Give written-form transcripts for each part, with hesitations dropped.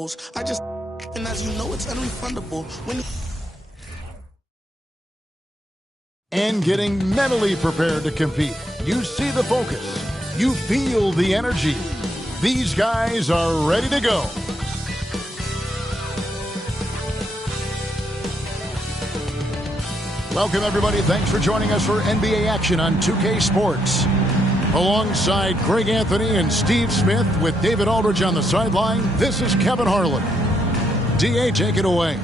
doubles. I just, and as you know, it's unrefundable. And getting mentally prepared to compete. You see the focus. You feel the energy. These guys are ready to go. Welcome, everybody. Thanks for joining us for NBA action on 2K Sports. Alongside Greg Anthony and Steve Smith with David Aldridge on the sideline, this is Kevin Harlan. DA, take it away.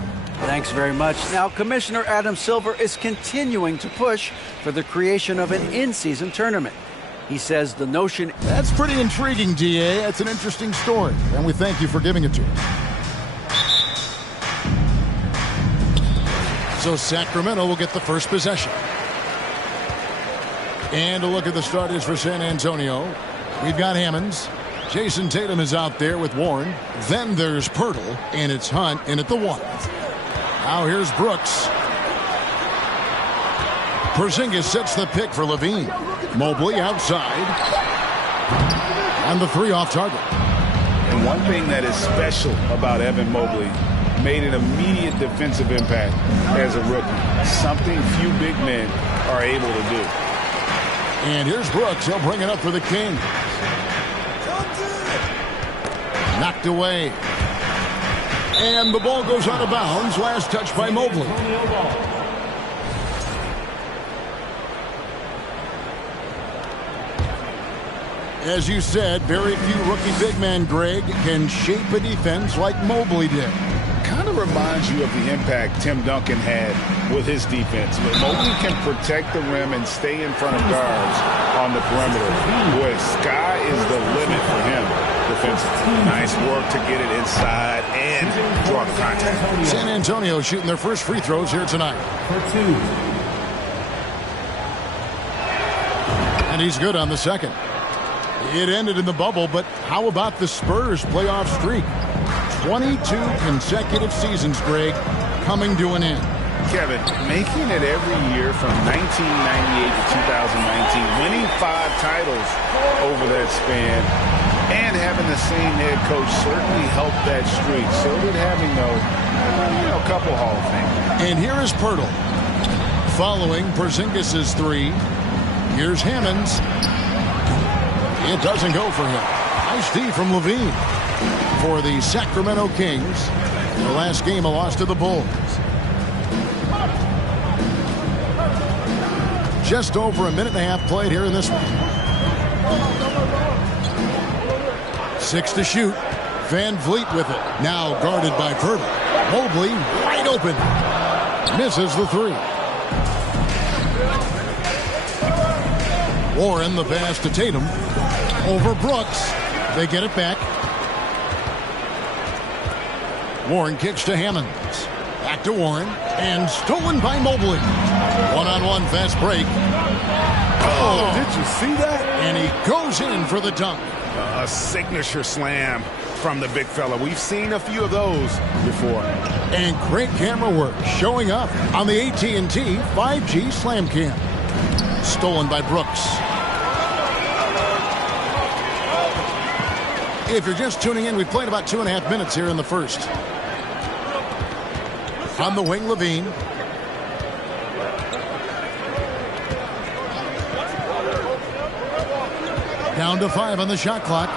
Thanks very much. Now, Commissioner Adam Silver is continuing to push for the creation of an in-season tournament. He says the notion... That's pretty intriguing, DA. That's an interesting story, and we thank you for giving it to us. So Sacramento will get the first possession. And a look at the starters for San Antonio. We've got Hammonds. Jason Tatum is out there with Warren. Then there's Pirtle, and it's Hunt in at the 1. Now here's Brooks. Porzingis sets the pick for Levine. Mobley outside. And the 3 off target. And one thing that is special about Evan Mobley, made an immediate defensive impact as a rookie. Something few big men are able to do. And here's Brooks. He'll bring it up for the Kings. Knocked away. And the ball goes out of bounds. Last touch by Mobley. As you said, very few rookie big men, Greg, can shape a defense like Mobley did. Kind of reminds you of the impact Tim Duncan had with his defense. But Mobley can protect the rim and stay in front of guards on the perimeter. Boy, sky is the limit for him defensively. Nice work to get it inside and draw the contact. San Antonio shooting their first free throws here tonight. And he's good on the second. It ended in the bubble, but how about the Spurs playoff streak? 22 consecutive seasons, Greg, coming to an end. Kevin, making it every year from 1998 to 2019, winning 5 titles over that span, and having the same head coach certainly helped that streak. So did having a couple Hall of Fame. And here is Pirtle. Following Porzingis' 3, here's Hammonds. It doesn't go for him. Nice D from Levine. For the Sacramento Kings, the last game a loss to the Bulls. Just over a minute and a half played here in this one. 6 to shoot. Van Vliet with it. Now guarded by Pirtle. Mobley wide open. Misses the 3. Warren the pass to Tatum. Over Brooks. They get it back. Warren kicks to Hammonds. Back to Warren. And stolen by Mobley. One-on-one fast break. Oh, did you see that? And he goes in for the dunk. A signature slam from the big fella. We've seen a few of those before. And great camera work showing up on the AT&T 5G Slam Cam. Stolen by Brooks. If you're just tuning in, we've played about 2.5 minutes here in the first. On the wing, Levine. Down to 5 on the shot clock.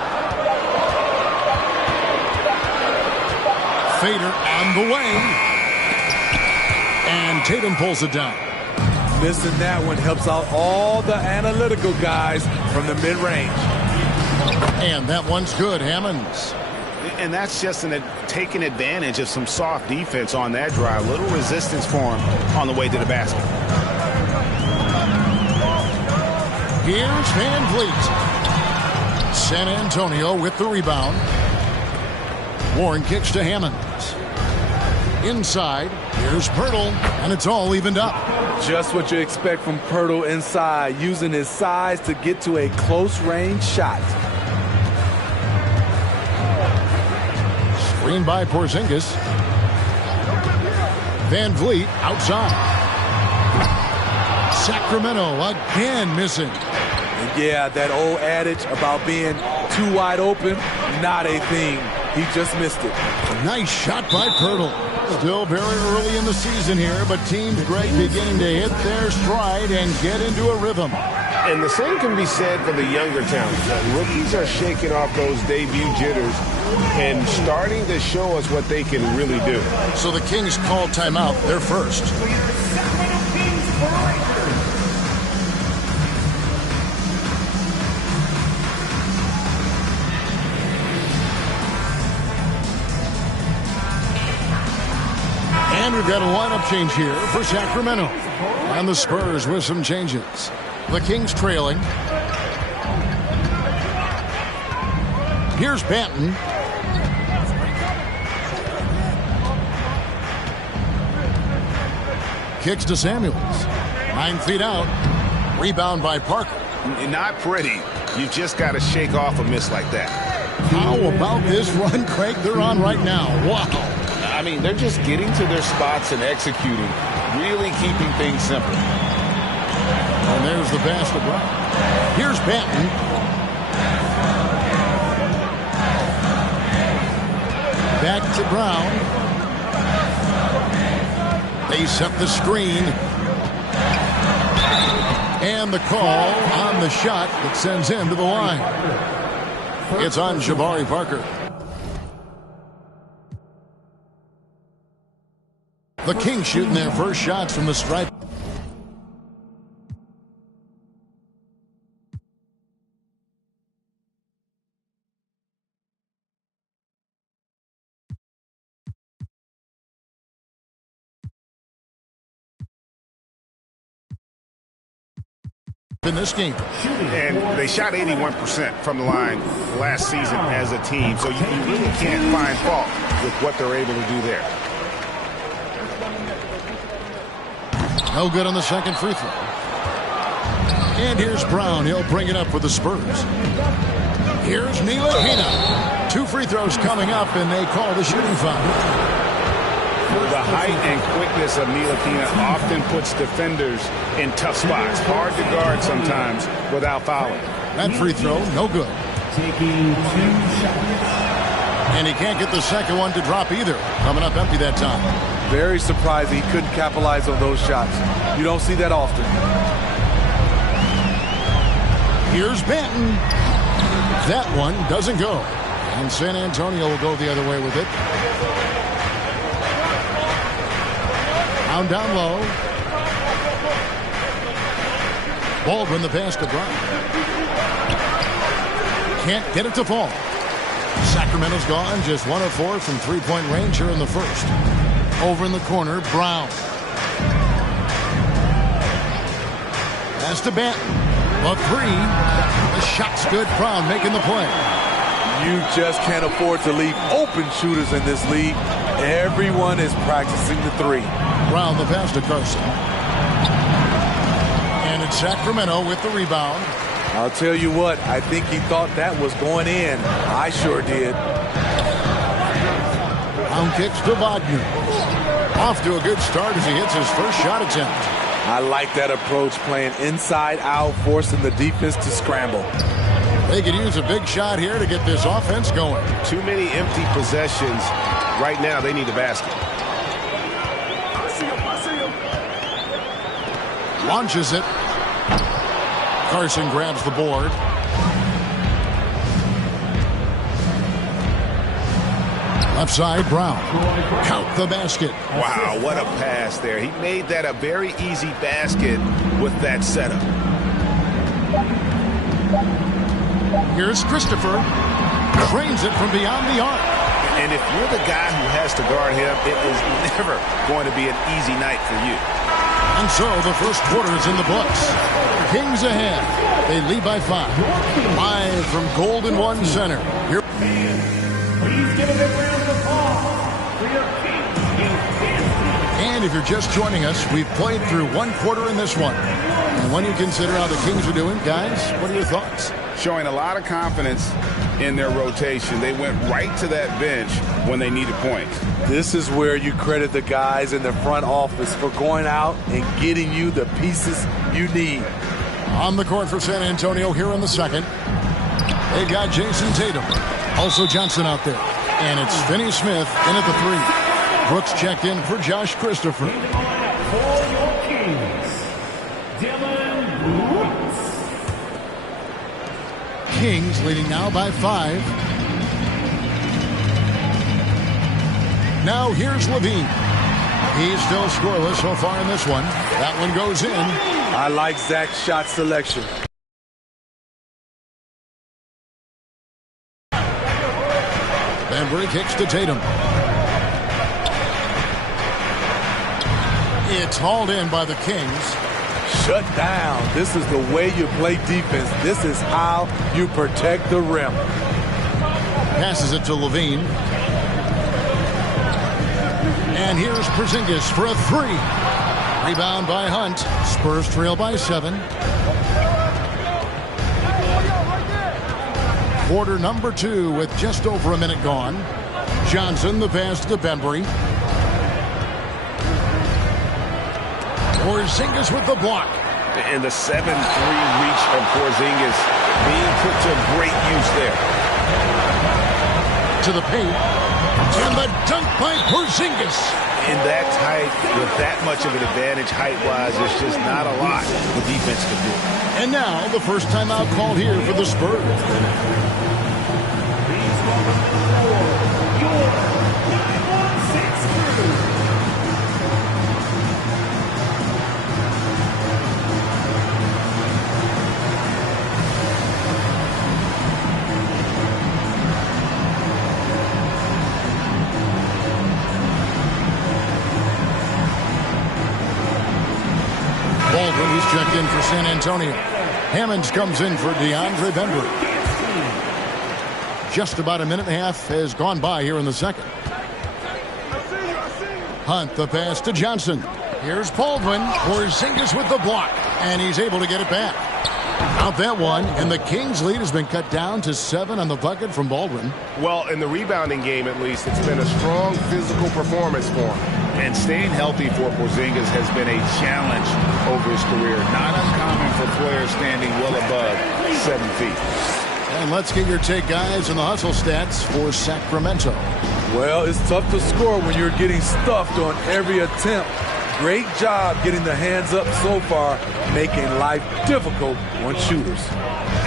Fader on the way. And Tatum pulls it down. Missing that one helps out all the analytical guys from the mid-range. And that one's good, Hammonds. And that's just taking advantage of some soft defense on that drive. Little resistance for him on the way to the basket. Here's Van Vliet. San Antonio with the rebound. Warren kicks to Hammonds. Inside, here's Pirtle, and it's all evened up. Just what you expect from Pirtle inside, using his size to get to a close-range shot. Screen by Porzingis. Van Vliet outside. Sacramento again missing. And yeah, that old adage about being too wide open, not a thing He just missed it. Nice shot by Pirtle. Still very early in the season here, but Team Greg beginning to hit their stride and get into a rhythm. And the same can be said for the younger talent. The rookies are shaking off those debut jitters and starting to show us what they can really do. So the Kings call timeout. They're first. And we've got a lineup change here for Sacramento. And the Spurs with some changes. The Kings trailing. Here's Banton. Kicks to Samuels. 9 feet out. Rebound by Parker. Not pretty. You just got to shake off a miss like that. How about this run, Craig, they're on right now? Wow. I mean, they're just getting to their spots and executing, really keeping things simple. And there's the pass to Brown. Here's Banton. Back to Brown. They set the screen. And the call on the shot that sends him to the line. It's on Jabari Parker. The Kings shooting their first shots from the stripe. In this game. And they shot 81% from the line last season as a team, so you really can't find fault with what they're able to do there. No good on the second free throw. And here's Brown. He'll bring it up for the Spurs. Here's Ntilikina. 2 free throws coming up, and they call the shooting foul. The height and quickness of Ntilikina often puts defenders in tough spots. Hard to guard sometimes without fouling. That free throw, no good. And he can't get the second one to drop either. Coming up empty that time. Very surprised he couldn't capitalize on those shots. You don't see that often. Here's Banton. That one doesn't go. And San Antonio will go the other way with it. Down low. Baldwin the pass to Brown. Can't get it to fall. Sacramento's gone just 1 of 4 from three-point range here in the first. Over in the corner, Brown. Pass to Banton. A 3. The shot's good. Brown making the play. You just can't afford to leave open shooters in this league. Everyone is practicing the 3. Brown the pass to Carson. And it's Sacramento with the rebound. I'll tell you what, I think he thought that was going in. I sure did. Brown kicks to Wagner. Off to a good start as he hits his first shot attempt. I like that approach, playing inside out, forcing the defense to scramble. They could use a big shot here to get this offense going. Too many empty possessions. Right now, they need a basket. Launches it. Carson grabs the board. Left side, Brown. Count the basket. Wow, what a pass there. He made that a very easy basket with that setup. Here's Christopher. Trains it from beyond the arc. And if you're the guy who has to guard him, it is never going to be an easy night for you. And so the first quarter is in the books. Kings ahead. They lead by 5. Live from Golden One Center. Here. Please give a big round of applause for your Kings in Kansas. And if you're just joining us, we've played through 1 quarter in this one. And when you consider how the Kings are doing, guys, what are your thoughts? Showing a lot of confidence in their rotation. They went right to that bench when they needed points. This is where you credit the guys in the front office for going out and getting you the pieces you need. On the court for San Antonio here in the second. They've got Jason Tatum. Also Johnson out there. And it's Finney Smith in at the 3. Brooks checked in for Josh Christopher. For your Kings, Dylan Brooks. Kings leading now by 5. Now here's Levine. He's still scoreless so far in this one. That one goes in. I like Zach's shot selection. Bembry kicks to Tatum. It's hauled in by the Kings. Shut down. This is the way you play defense. This is how you protect the rim. Passes it to Levine. And here's Porzingis for a 3. Rebound by Hunt. Spurs trail by 7. Quarter number 2 with just over a minute gone. Johnson the pass to Bembry. Porzingis with the block. And the 7-3 reach of Porzingis being put to great use there. To the paint. And the dunk by Porzingis. In that tight, with that much of an advantage height-wise, there's just not a lot the defense can do. And now the first timeout called here for the Spurs. Please welcome to the floor, your 916 crew. Baldwin, he's checked in for San Antonio. Hammonds comes in for DeAndre Bembry. Just about a minute and a half has gone by here in the second. Hunt the pass to Johnson. Here's Baldwin. Porzingis with the block. And he's able to get it back. Out that one, and the Kings' lead has been cut down to 7 on the bucket from Baldwin. Well, in the rebounding game, at least, it's been a strong physical performance for him. And staying healthy for Porzingis has been a challenge over his career. Not uncommon for players standing well above 7 feet. And let's get your take, guys, on the hustle stats for Sacramento. Well, it's tough to score when you're getting stuffed on every attempt. Great job getting the hands up so far, making life difficult on shooters.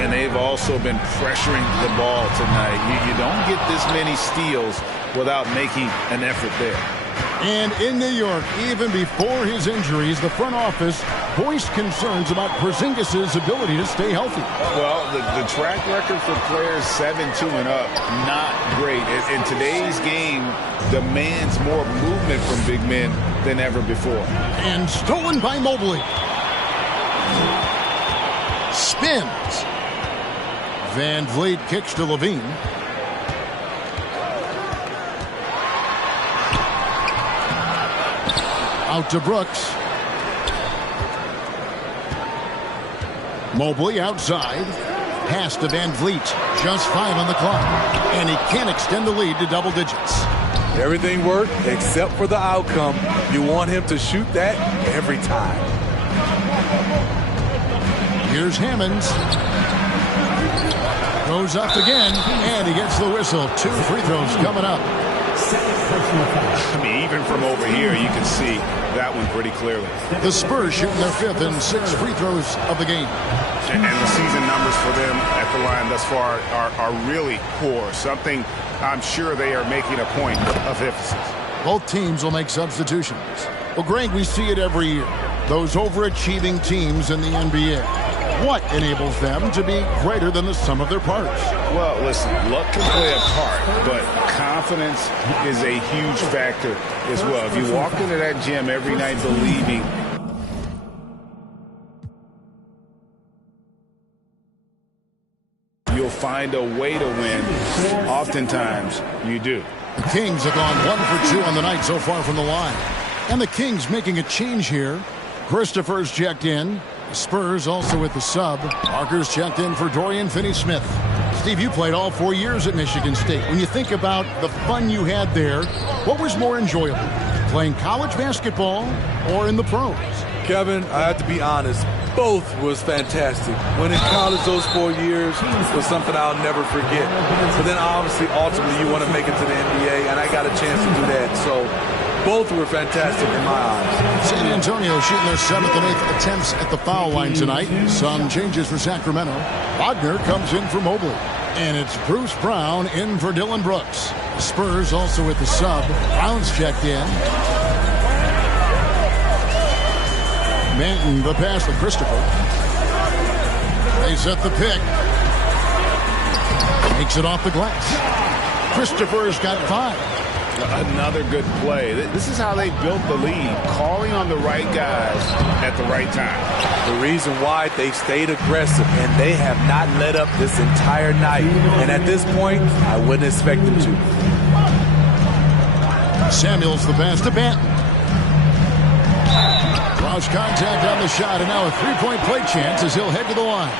And they've also been pressuring the ball tonight. You don't get this many steals without making an effort there. And in New York, even before his injuries, the front office voiced concerns about Porzingis' ability to stay healthy. Well, the track record for players 7-2 and up, not great. In today's game, demands more movement from big men than ever before. And stolen by Mobley. Spins. Van Vliet kicks to Levine. Out to Brooks. Mobley outside. Pass to Van Vliet. Just 5 on the clock. And he can't extend the lead to double digits. Everything worked except for the outcome. You want him to shoot that every time. Here's Hammonds. Goes up again. And he gets the whistle. 2 free throws coming up. I mean, even from over here, you can see that one pretty clearly. The Spurs shooting their 5th and 6th free throws of the game. And the season numbers for them at the line thus far are really poor. Something I'm sure they are making a point of emphasis. Both teams will make substitutions. Well, Greg, we see it every year. Those overachieving teams in the NBA. What enables them to be greater than the sum of their parts? Well, listen, luck can play a part, but confidence is a huge factor as well. If you walk into that gym every night believing you'll find a way to win, oftentimes you do. The Kings have gone 1 for 2 on the night so far from the line. And the Kings making a change here. Christopher's checked in. The Spurs also with the sub. Parker's checked in for Dorian Finney-Smith. Steve, you played all 4 years at Michigan State. When you think about the fun you had there, what was more enjoyable? Playing college basketball or in the pros? Kevin, I have to be honest. Both was fantastic. When in college, those 4 years was something I'll never forget. But then obviously, ultimately, you want to make it to the NBA, and I got a chance to do that. So both were fantastic in my eyes. San Antonio shooting their 7th and 8th attempts at the foul line tonight. Some changes for Sacramento. Wagner comes in for Mobley. And it's Bruce Brown in for Dylan Brooks. Spurs also with the sub. Brown's checked in. Manton, the pass to Christopher. They set the pick. Takes it off the glass. Christopher's got 5. Another good play. This is how they built the lead, calling on the right guys at the right time. The reason why they stayed aggressive, and they have not let up this entire night. And at this point, I wouldn't expect them to. Samuels the pass to Banton. Draws contact on the shot, and now a three-point play chance as he'll head to the line.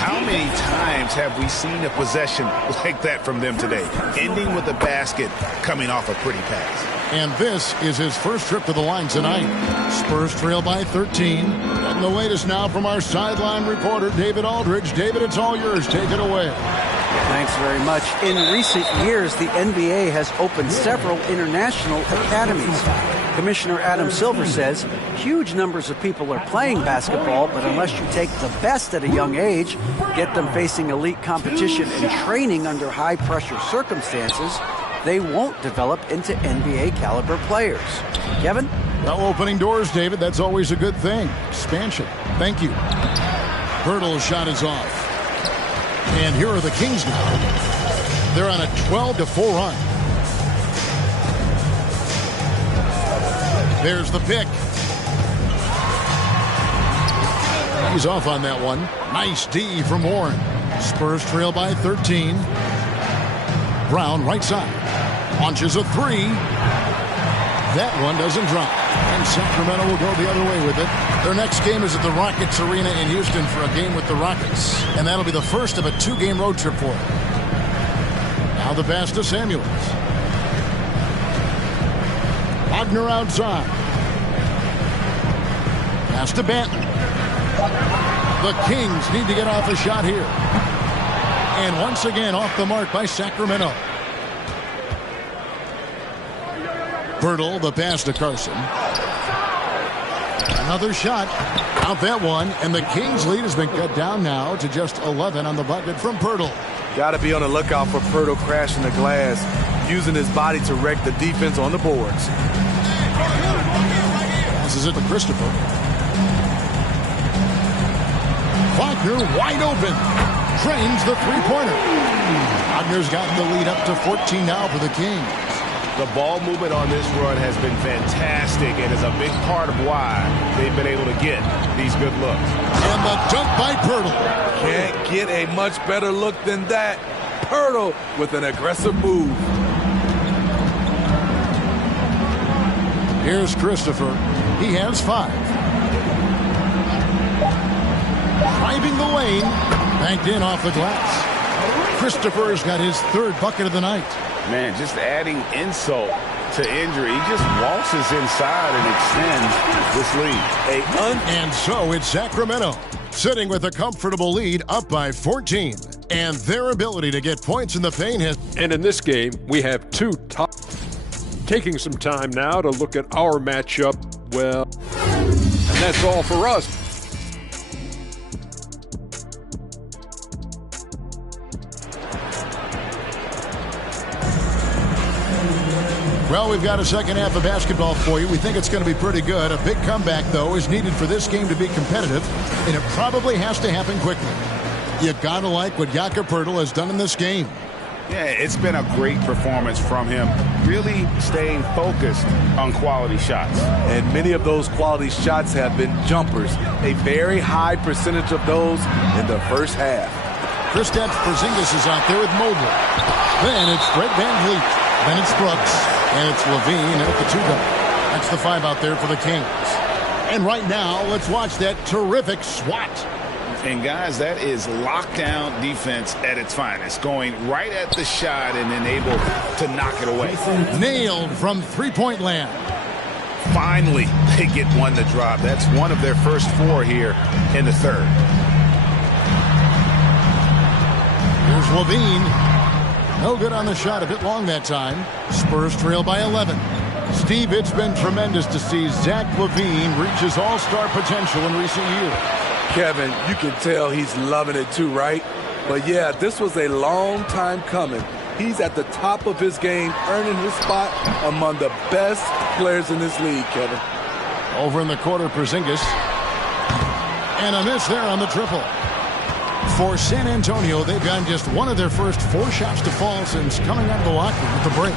How many times have we seen a possession like that from them today, ending with a basket coming off a pretty pass? And this is his first trip to the line tonight. Spurs trail by 13. And the latest now from our sideline reporter, David Aldridge. David, it's all yours. Take it away. Thanks very much. In recent years, the NBA has opened several international academies. Commissioner Adam Silver says huge numbers of people are playing basketball, but unless you take the best at a young age, get them facing elite competition and training under high-pressure circumstances, they won't develop into NBA-caliber players. Kevin? Well, opening doors, David. That's always a good thing. Expansion. Thank you. Birtle's shot is off. And here are the Kings now. They're on a 12-4 run. There's the pick. He's off on that one. Nice D from Warren. Spurs trail by 13. Brown right side. Launches a three. That one doesn't drop. And Sacramento will go the other way with it. Their next game is at the Rockets Arena in Houston for a game with the Rockets. And that'll be the first of a 2-game road trip for them. Now the pass to Samuels. Wagner outside. Pass to Banton. The Kings need to get off a shot here. And once again off the mark by Sacramento. Birtle, the pass to Carson. Another shot. Out that one. And the Kings' lead has been cut down now to just 11 on the bucket from Birtle. Got to be on the lookout for Pirtle crashing the glass, using his body to wreck the defense on the boards. Passes it to Christopher. Wagner wide open. Drains the three-pointer. Wagner's got the lead up to 14 now for the Kings. The ball movement on this run has been fantastic and is a big part of why they've been able to get these good looks. And the dunk by Pirtle. Can't get a much better look than that. Pirtle with an aggressive move. Here's Christopher. He has 5. Driving the lane. Banked in off the glass. Christopher's got his 3rd bucket of the night. Man, just adding insult to injury. He just waltzes inside and extends this lead. And so it's Sacramento sitting with a comfortable lead up by 14. And their ability to get points in the paint has... And in this game, we have 2 top... Taking some time now to look at our matchup. Well, and that's all for us. Well, we've got a second half of basketball for you. We think it's going to be pretty good. A big comeback, though, is needed for this game to be competitive, and it probably has to happen quickly. You got to like what Jakob Poeltl has done in this game. Yeah, it's been a great performance from him, really staying focused on quality shots. And many of those quality shots have been jumpers, a very high percentage of those in the first half. Kristaps Porzingis is out there with Mobley. Then it's Fred VanVleet. Then it's Brooks. And it's Levine at the 2 double. That's the 5 out there for the Kings. And right now, let's watch that terrific swat. And guys, that is lockdown defense at its finest, going right at the shot and then able to knock it away. Nailed from three-point land. Finally, they get one to drop. That's one of their first 4 here in the third. Here's Levine. No good on the shot. A bit long that time. Spurs trail by 11. Steve, it's been tremendous to see Zach LaVine reach his all-star potential in recent years. Kevin, you can tell he's loving it too, right? But yeah, this was a long time coming. He's at the top of his game, earning his spot among the best players in this league, Kevin. Over in the corner, Porzingis. And a miss there on the triple. For San Antonio, they've gotten just one of their first 4 shots to fall since coming out of the locker room at the break.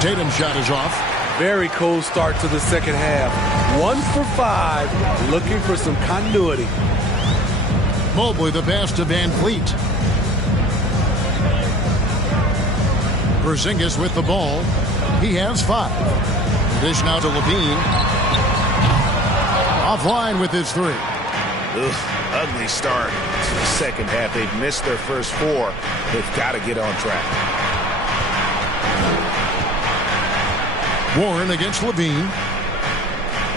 Tatum's shot is off. Very cold start to the second half. 1 for 5, looking for some continuity. Mobley the pass to Van Vliet. Porzingis with the ball. He has 5. Dish now to Levine. Offline with his 3. Ugly start to the second half. They've missed their first 4. They've got to get on track. Warren against Levine.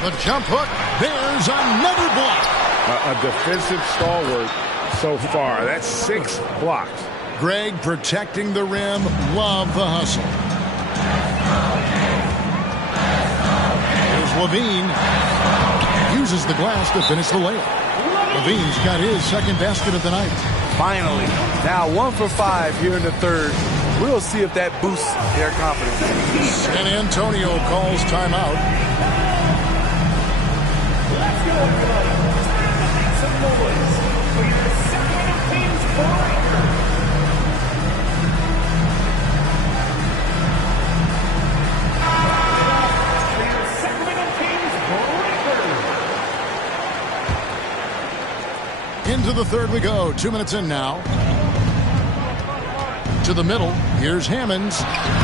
The jump hook. There's another block. A defensive stalwart so far. That's 6 blocks. Greg protecting the rim. Love the hustle. Here's Levine. Uses the glass to finish the layup. Levine's got his second basket of the night. Finally. Now 1 for 5 here in the third. We'll see if that boosts their confidence. San Antonio calls timeout. Let's go, everybody. Make some noise for your Sacramento Kings Breakers. For your Sacramento Kings Breakers. Into the third we go. 2 minutes in now. To the middle. Here's Hammonds.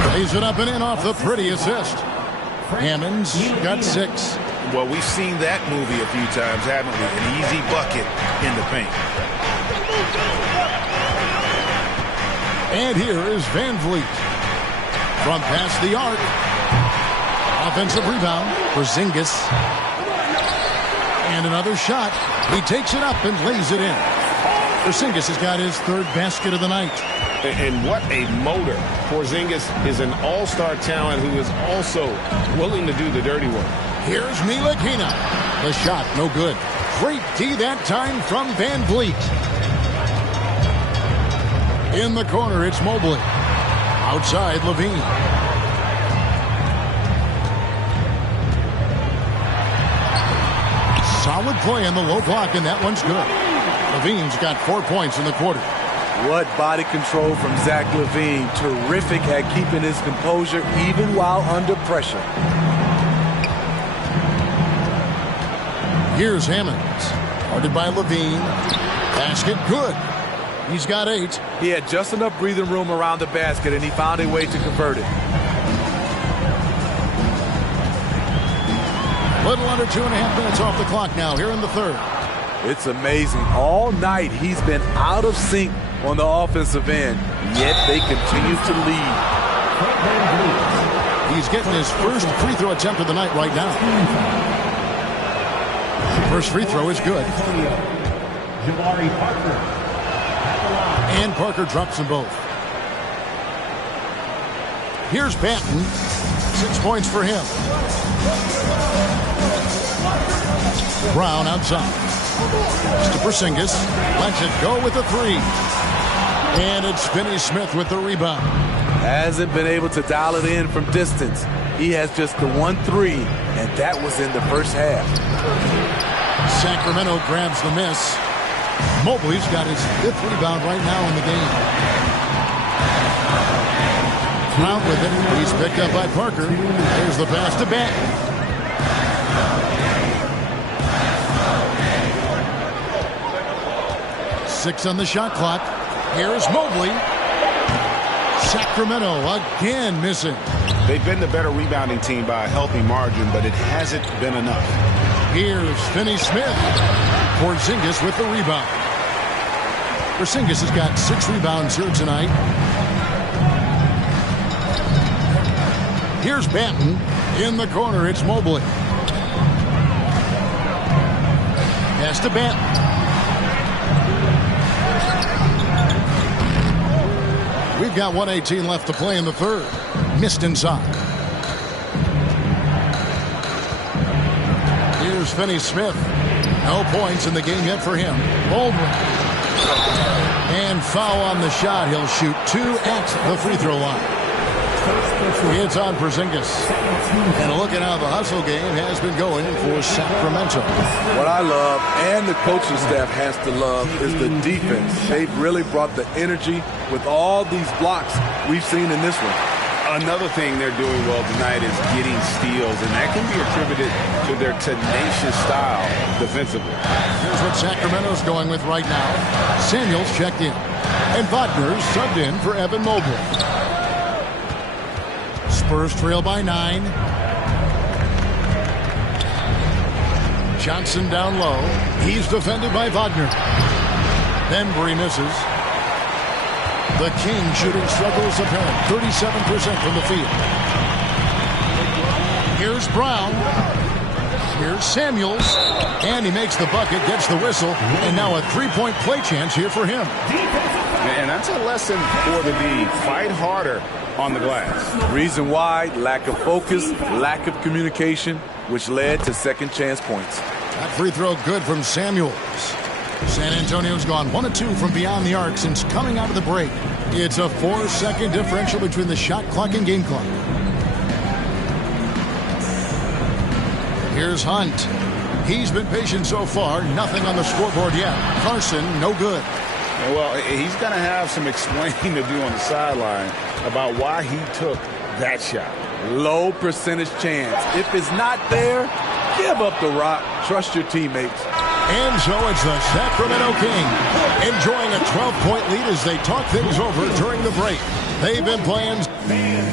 Lays it up and in off the pretty assist. Hammonds got 6. Well, we've seen that movie a few times, haven't we? An easy bucket in the paint. And here is Van Vliet. From past the arc. Offensive rebound. Porzingis. And another shot. He takes it up and lays it in. Porzingis has got his 3rd basket of the night. And what a motor. Porzingis is an all-star talent who is also willing to do the dirty work. Here's Ntilikina. The shot, no good. Great D that time from Van Vliet. In the corner, it's Mobley. Outside, Levine. Solid play in the low block, and that one's good. Levine's got 4 points in the quarter. What body control from Zach LaVine. Terrific at keeping his composure even while under pressure. Here's Hammonds. Guarded by Levine. Basket good. He's got 8. He had just enough breathing room around the basket, and he found a way to convert it. Little under 2.5 minutes off the clock now here in the third. It's amazing. All night he's been out of sync on the offensive end, yet they continue to lead. He's getting his first free throw attempt of the night right now. First free throw is good. Jabari Parker. And Parker drops them both. Here's Banton. 6 points for him. Brown outside. To Porzingis. Lets it go with a 3. And it's Finney Smith with the rebound. Hasn't been able to dial it in from distance. He has just the 1-3, and that was in the first half. Sacramento grabs the miss. Mobley's got his 5th rebound right now in the game. Brown with it. He's picked up by Parker. Here's the pass to Banton. Six on the shot clock. Here's Mobley. Sacramento again missing. They've been the better rebounding team by a healthy margin, but it hasn't been enough. Here's Finney Smith. Porzingis with the rebound. Porzingis has got 6 rebounds here tonight. Here's Banton. In the corner, it's Mobley. Pass to Banton. We've got 1:18 left to play in the third. Missed inside. Here's Finney-Smith. No points in the game yet for him. Baldwin. And foul on the shot. He'll shoot 2 at the free throw line. It's on Porzingis. And looking how the hustle game has been going for Sacramento. What I love, and the coaching staff has to love, is the defense. They've really brought the energy with all these blocks we've seen in this one. Another thing they're doing well tonight is getting steals, and that can be attributed to their tenacious style defensively. Here's what Sacramento's going with right now. Samuels checked in, and Wagner's subbed in for Evan Mobley. Spurs trail by 9. Johnson down low. He's defended by Wagner. Bembry misses. The King shooting struggles apparent. 37% from the field. Here's Brown. Here's Samuels. And he makes the bucket, gets the whistle, and now a three-point play chance here for him. And that's a lesson for the D. Fight harder on the glass. Reason why, lack of focus, lack of communication, which led to second chance points. That free throw good from Samuels. San Antonio's gone 1 of 2 from beyond the arc since coming out of the break. It's a 4-second differential between the shot clock and game clock. Here's Hunt. He's been patient so far. Nothing on the scoreboard yet. Carson, no good. Well, he's going to have some explaining to do on the sideline about why he took that shot. Low percentage chance. If it's not there, give up the rock. Trust your teammates. And so it's the Sacramento King enjoying a 12-point lead as they talk things over during the break. They've been playing. Please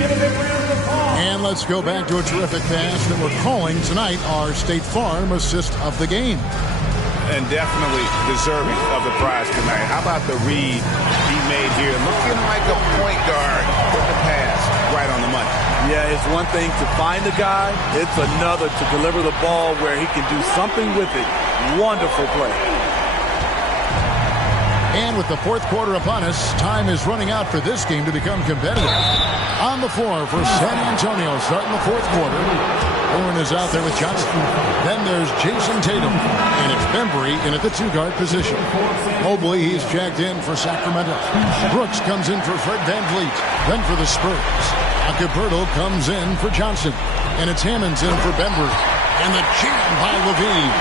give a big round of applause. And let's go back to a terrific pass that we're calling tonight our State Farm assist of the game. And definitely deserving of the prize tonight. How about the read he made here? Looking like a point guard with the pass right on the money. Yeah, it's one thing to find the guy. It's another to deliver the ball where he can do something with it. Wonderful play. And with the fourth quarter upon us, time is running out for this game to become competitive. On the floor for San Antonio, starting the fourth quarter. Warren is out there with Johnson. Then there's Jason Tatum. And it's Bembry in at the 2-guard position. Mobley, he's checked in for Sacramento. Brooks comes in for Fred VanVleet. Then for the Spurs, Acapurdo comes in for Johnson. And it's Hammonds in for Bembry. And the jam by Levine.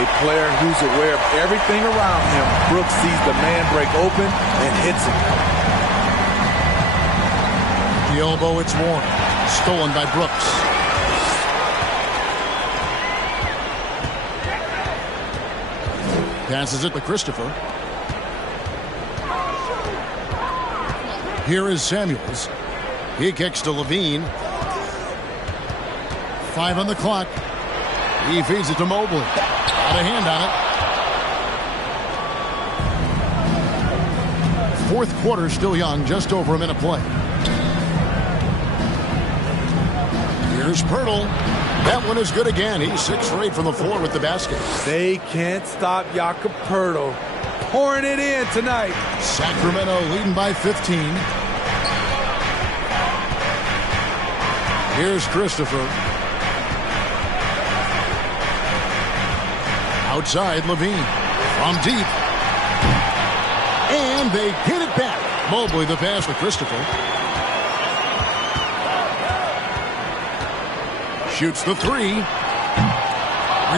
A player who's aware of everything around him. Brooks sees the man break open and hits him. The elbow, it's Warren. Stolen by Brooks. Passes it to Christopher. Here is Samuels. He kicks to Levine. 5 on the clock. He feeds it to Mobley. Got a hand on it. Fourth quarter still young, just over a minute play. Here's Pirtle. That one is good again. He's 6 for 8 from the floor with the basket. They can't stop Jakob Pirtle. Pouring it in tonight. Sacramento leading by 15. Here's Christopher. Outside, Levine. From deep. And they get it back. Mobley the pass to Christopher. Shoots the 3.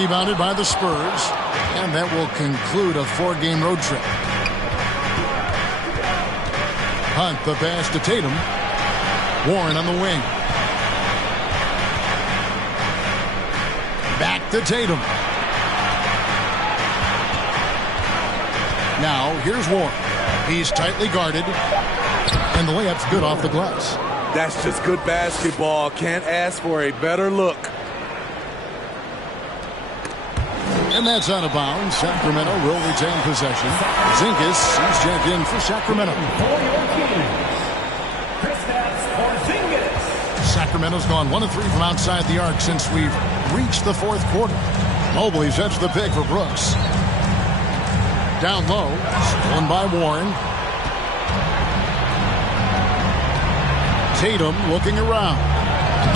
Rebounded by the Spurs. And that will conclude a 4-game road trip. Hunt the pass to Tatum. Warren on the wing. Back to Tatum. Now, here's Warren. He's tightly guarded. And the layup's good off the glass. That's just good basketball. Can't ask for a better look. And that's out of bounds. Sacramento will retain possession. Zingas, he's checked in for Sacramento. Sacramento's gone 1 of 3 from outside the arc since we've reached the fourth quarter. Mobley sets the pick for Brooks. Down low, stolen by Warren. Tatum looking around.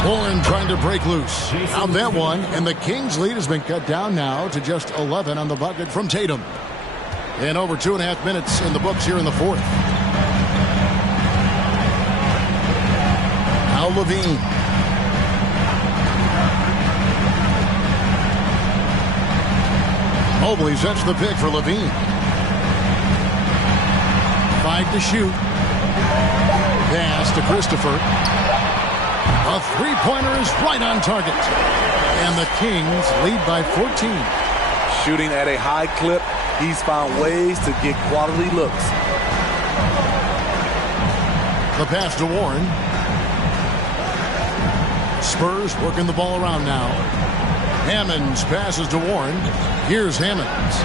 Warren trying to break loose. Out that one, and the Kings' lead has been cut down now to just 11 on the bucket from Tatum. And over 2.5 minutes in the books here in the fourth. Now Levine. Mobley sets the pick for Levine. 5 to shoot. Pass to Christopher. A three-pointer is right on target. And the Kings lead by 14. Shooting at a high clip, he's found ways to get quality looks. The pass to Warren. Spurs working the ball around now. Hammonds passes to Warren. Here's Hammonds.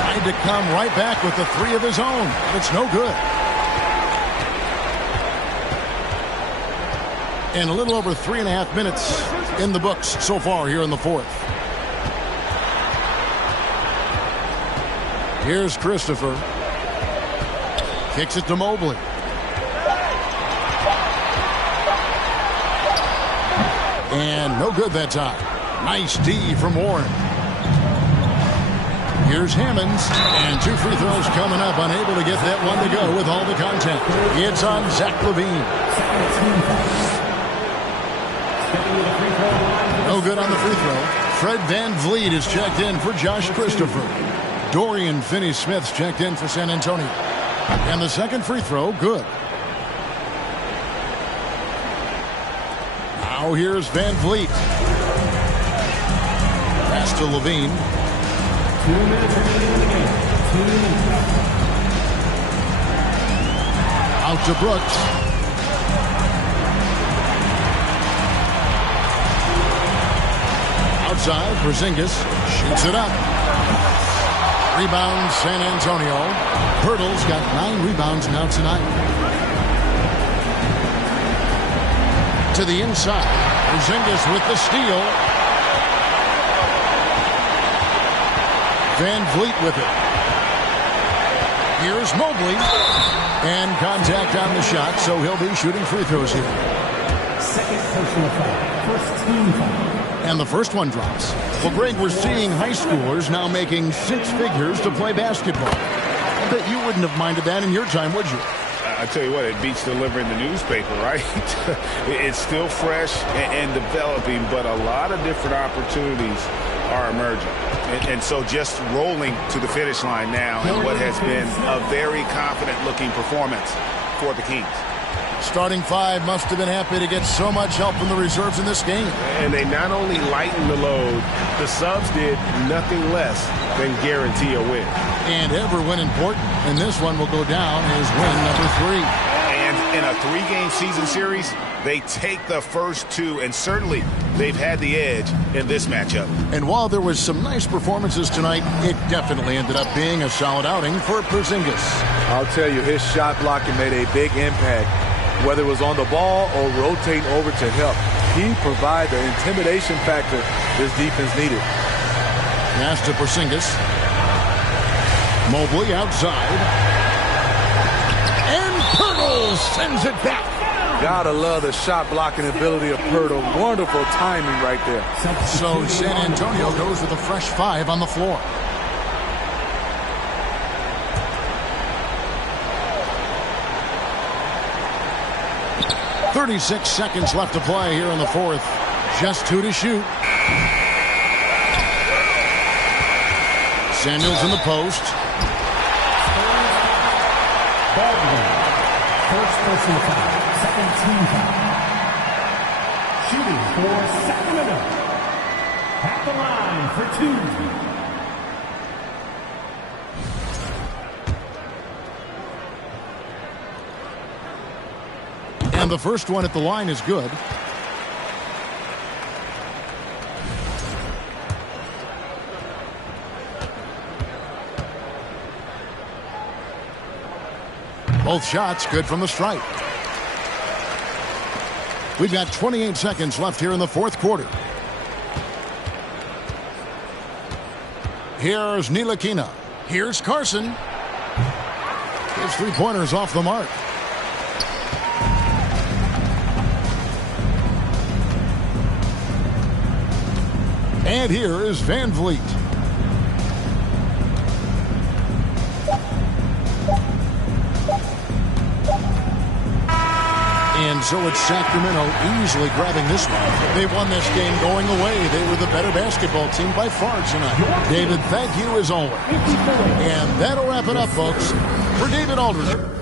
Tried to come right back with the 3 of his own, but it's no good. And a little over 3.5 minutes in the books so far here in the fourth. Here's Christopher. Kicks it to Mobley. And no good that time. Nice D from Warren. Here's Hammonds. And 2 free throws coming up. Unable to get that one to go with all the contact. It's on Zach LaVine. No good on the free throw. Fred VanVleet is checked in for Josh Christopher. Dorian Finney-Smith's checked in for San Antonio. And the second free throw, good. Now here's VanVleet. Pass to Levine. 2 minutes remaining in the game. 2 minutes. Out to Brooks. Outside, Porzingis shoots it up. Rebound, San Antonio. Hurdle's got 9 rebounds now tonight. To the inside. Porzingis with the steal. VanVleet with it. Here's Mobley. And contact on the shot, so he'll be shooting free throws here. Second personal foul. First team foul. And the first one drops. Well, Greg, we're seeing high schoolers now making 6 figures to play basketball. I bet you wouldn't have minded that in your time, would you? I tell you what, it beats delivering the newspaper, right? It's still fresh and developing, but a lot of different opportunities are emerging. And so just rolling to the finish line now in what has been a very confident-looking performance for the Kings. Starting 5 must have been happy to get so much help from the reserves in this game. And they not only lightened the load, the subs did nothing less than guarantee a win. And every win important. And this one will go down as win number 3. And in a 3-game season series, they take the first 2, and certainly they've had the edge in this matchup. And while there was some nice performances tonight, it definitely ended up being a solid outing for Porzingis. I'll tell you, his shot blocking made a big impact. Whether it was on the ball or rotating over to help, he provided the intimidation factor this defense needed. Pass to Porzingis. Mobley outside. And Poeltl sends it back. Gotta love the shot blocking ability of Poeltl. Wonderful timing right there. So San Antonio goes with a fresh 5 on the floor. 36 seconds left to play here in the fourth. Just 2 to shoot. Samuels in the post. Baldwin. First personal foul. Second team foul. Shooting for Sacramento. At the line for 2. And the first one at the line is good. Both shots good from the stripe. We've got 28 seconds left here in the fourth quarter. Here's Ntilikina. Here's Carson. His three-pointers off the mark. And here is Van Vliet. And so it's Sacramento easily grabbing this one. They won this game going away. They were the better basketball team by far tonight. David, thank you as always. And that'll wrap it up, folks. For David Aldridge.